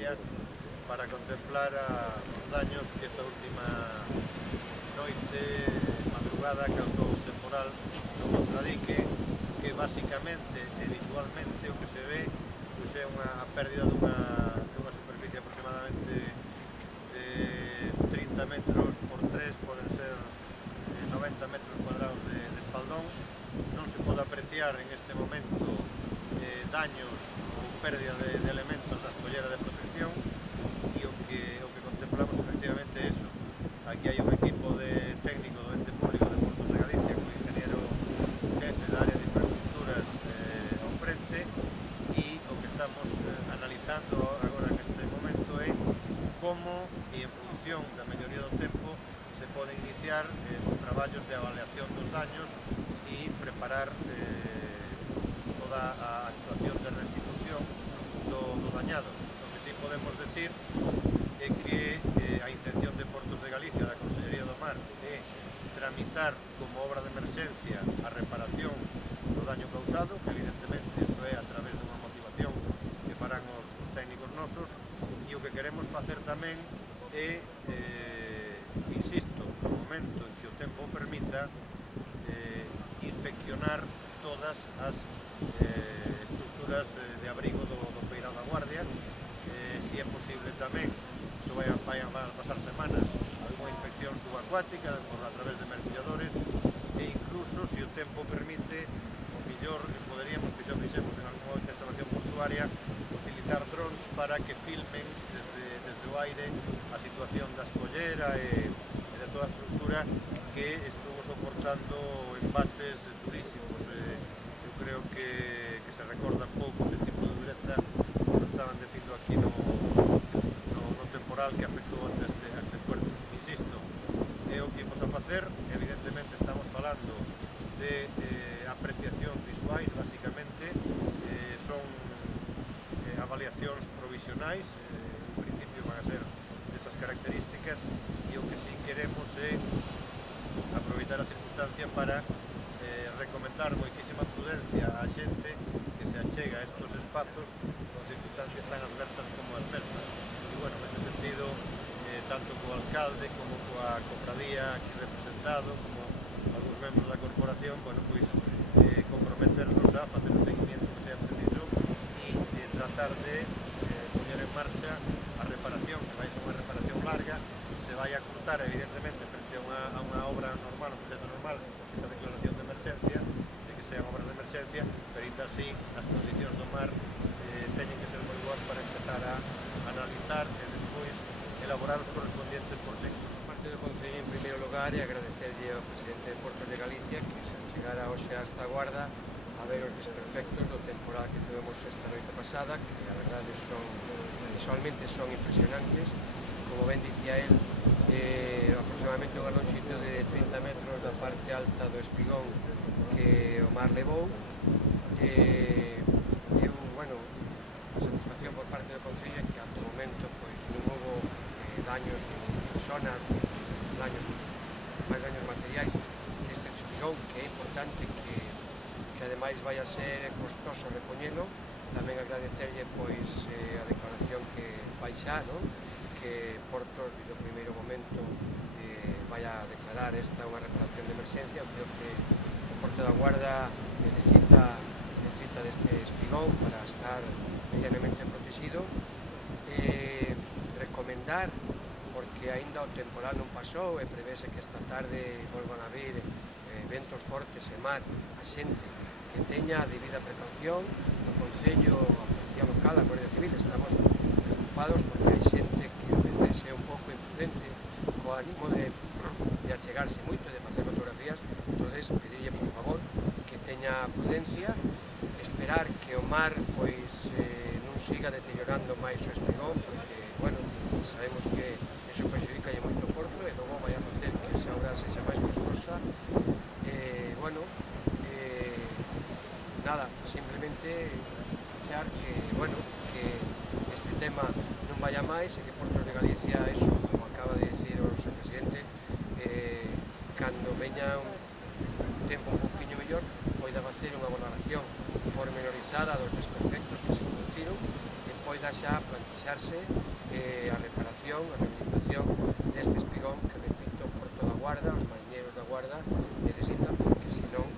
Guardia para contemplar os daños que esta última noite, madrugada, causou un temporal no contradique, que basicamente e visualmente o que se ve pois é unha pérdida dunha superficie aproximadamente de 30 metros por 3, poden ser 90 metros cuadrados de espaldón. Non se pode apreciar en este momento daños ou pérdida de elementos da escollera de protección, e o que contemplamos efectivamente é eso. Aquí hai un equipo de técnico do ente público de Portos de Galicia co ingeniero jefe da área de infraestructuras ao frente, e o que estamos analizando agora neste momento é como, e en función da melloría do tempo, se poden iniciar os traballos de avaliación dos daños e preparar toda a actuación de restitución do dañado. O que sí podemos decir é que a intención de Portos de Galicia, da Consellería do Mar, é tramitar como obra de emerxencia a reparación do daño causado, que evidentemente iso é a través dunha motivación que farán os técnicos nosos, e o que queremos facer tamén é, insisto, no momento en que o tempo o permita, inspeccionar todas as estructuras de abrigo do Peirao da Guardia, se é posible tamén, iso van a pasar semanas, alguna inspección subacuática a través de mergulladores, e incluso, se o tempo permite, o mellor poderíamos, que xa fixemos en algún outra instalación portuaria, utilizar drones para que filmen desde o aire a situación da escollera e de toda a estructura que estuvo soportando embates durísimos. Eu creo que se recorda pouco ese tipo de dureza como estaban dicindo aquí no temporal que afectou a este puerto. Insisto, é o que imos a facer. Evidentemente estamos falando de apreciacións visuais, basicamente son avaliacións provisionais, en principio van a ser desas características, e o que sí queremos é aproveitar a circunstancia para recomendar moitísima prudencia á xente que se achega a estos espazos con circunstancias tan adversas como as mesmas. E, bueno, nese sentido, tanto co alcalde como coa cofradía aquí representado, como algúns membros da corporación, bueno, pois comprometernos a facer o seguimiento que sea preciso e tratar de poñer en marcha a reparación, que vai ser unha reparación larga, se vai a cortar, evidentemente, frente a unha obra normal, un proxecto normal, esa declaración de emerxencia, de que sean obras de emerxencia, pero ainda así as condicións do mar teñen que ser moi boas para empezar a analizar e despois elaborar os correspondientes proxectos. Parte do Concello, en primeiro lugar, e agradecerlle ao presidente de Portos de Galicia que se chegara hoxe a esta Guarda a ver os desperfectos do temporal que tuvemos esta noite pasada, que a verdade visualmente son impresionantes. Como ben dicía él, aproximadamente unha lonxitud de 30 metros da parte alta do espigón que o mar levou. Bueno, a satisfacción por parte do Concello que ante o momento pois non houve daños en personas, máis daños materiais que este espigón, que é importante que ademais vai a ser costoso repoñelo. Tamén agradecerlle pois a declaración que vai xa, que Portos, desde o primeiro momento, vai a declarar esta unha reparación de emerxencia. Creo que o Porto da Guarda necesita deste espigón para estar medianamente protegido. Recomendar, porque aínda o temporal non pasou e prevese que esta tarde volvan a haber ventos fortes e mar, a xente que teña a debida precaución. No Concello, a Policía Local, a Guardia Civil, estamos preocupados porque hai xente que a veces é un pouco imprudente co ánimo de achegarse moito e de facer fotografías. Entonces, pedirlle, por favor, que teña prudencia, esperar que o mar pois non siga deteriorando máis o espigón, porque, bueno, sabemos que iso perjudica moito o porto e logo vai a facer que esa obra sexa máis costosa. Bueno, nada, simplemente desexar que, bueno, que este tema non vaya máis e que Portos de Galicia, eso, como acaba de decir o seu presidente, cando veña un tempo un poquinho mellor, poida facer unha valoración pormenorizada dos desperfectos que se produciron e poida xa plantexarse a reparación, a rehabilitación deste espigón que, repito, Porto da Guarda, os mariñeiros da Guarda necesitan, porque senón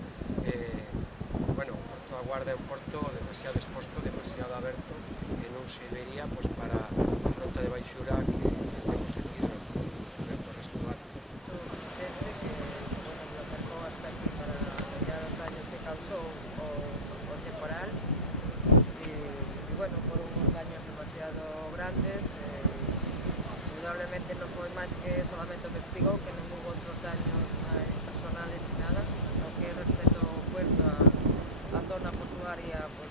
bueno, Porto da Guarda é un porto demasiado exposto, demasiado aberto, e non serviría pois, para a fronta de baixura que temos aquí durante o resto do ano. Presidente que bueno, se acercou hasta aquí para mediar os daños que causou o temporal e bueno, por uns daños demasiado grandes indudablemente non foi máis que solamente o despigón, que non hubo outros daños personales ni nada, no que respecto ao puerto, a zona portuaria, pues,